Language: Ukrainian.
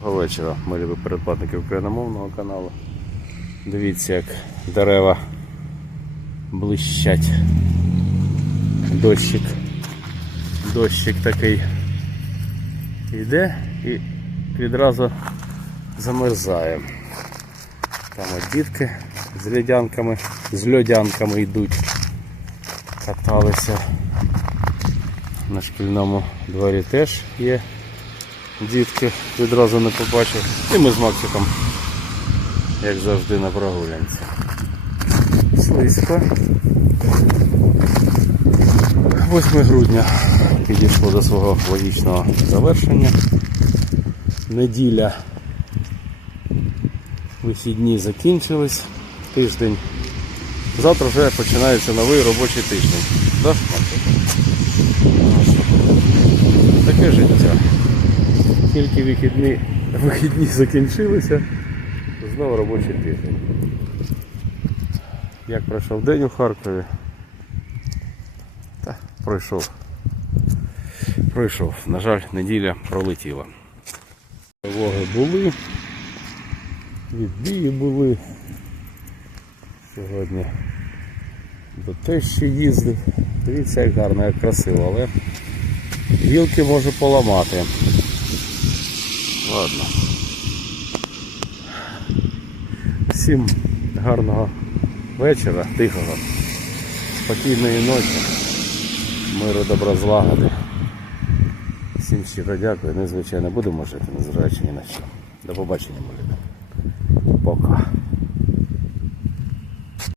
Доброго вечора, ми любі передплатники україномовного каналу. Дивіться, як дерева блищать. Дощик. Дощик такий йде і відразу замерзає. Там от дітки з льодянками, з льодянками йдуть. Каталися. На шкільному дворі теж є дітки відразу не побачив. І ми з Максиком, як завжди, на прогулянці. Слизько. 8 грудня підійшло до свого логічного завершення. Неділя. Вихідні закінчились. Тиждень. Завтра вже починається новий робочий тиждень. Да, Тільки вихідні, вихідні закінчилися, знову робочий тиждень. Як пройшов день у Харкові? Та пройшов. Пройшов. На жаль, неділя пролетіла. Тривоги були. Відбії були. Сьогодні до тещі їздив. Дивіться, як гарно, як красиво, але гілки можу поламати. Ладно. Всім гарного вечора, тихого, спокійної ночі, миру, добра злагоди. Всім щиро дякую. Незвичайно будемо жити, незважаючи ні на що. До побачення, мої любі.